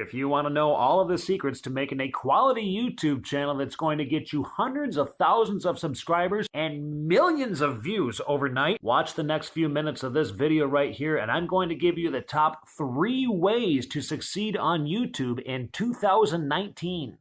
If you want to know all of the secrets to making a quality YouTube channel that's going to get you hundreds of thousands of subscribers and millions of views overnight, watch the next few minutes of this video right here, and I'm going to give you the top 3 ways to succeed on YouTube in 2019.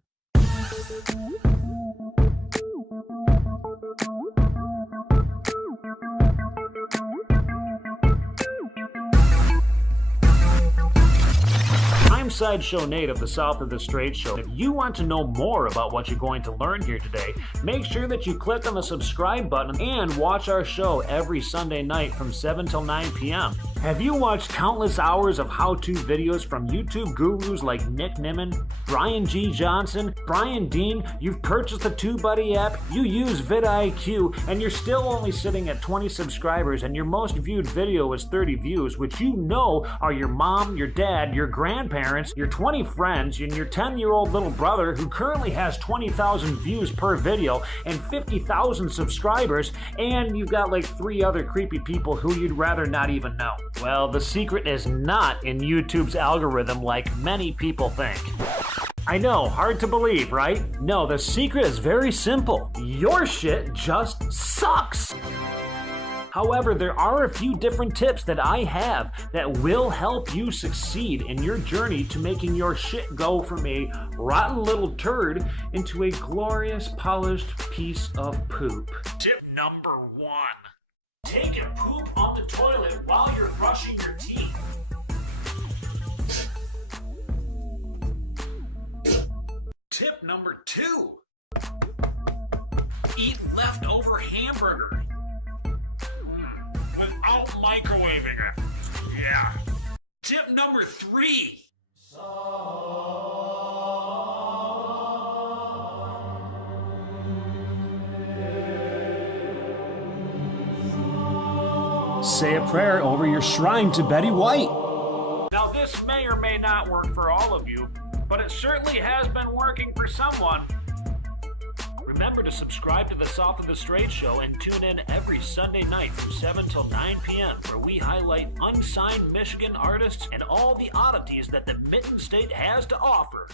I'm Sideshow Nate of the South of the Straight Show. If you want to know more about what you're going to learn here today, make sure that you click on the subscribe button and watch our show every Sunday night from 7 till 9 p.m. Have you watched countless hours of how-to videos from YouTube gurus like Nick Nimmin, Brian G. Johnson, Brian Dean? You've purchased the TubeBuddy app, you use vidIQ, and you're still only sitting at 20 subscribers, and your most viewed video is 30 views, which you know are your mom, your dad, your grandparents, your 20 friends, and your 10-year-old little brother who currently has 20,000 views per video and 50,000 subscribers, and you've got like 3 other creepy people who you'd rather not even know. Well, the secret is not in YouTube's algorithm like many people think. I know, hard to believe, right? No, the secret is very simple. Your shit just sucks. However, there are a few different tips that I have that will help you succeed in your journey to making your shit go from a rotten little turd into a glorious, polished piece of poop. Tip number 1. Take a poop on the toilet while you're brushing your teeth. Tip number 2. Eat leftover hamburger without microwaving it. Yeah. Tip number 3. Say a prayer over your shrine to Betty White. Now this may or may not work for all of you, but it certainly has been working for someone. Remember to subscribe to the South of the Straight Show and tune in every Sunday night from 7 till 9 p.m. where we highlight unsigned Michigan artists and all the oddities that the Mitten State has to offer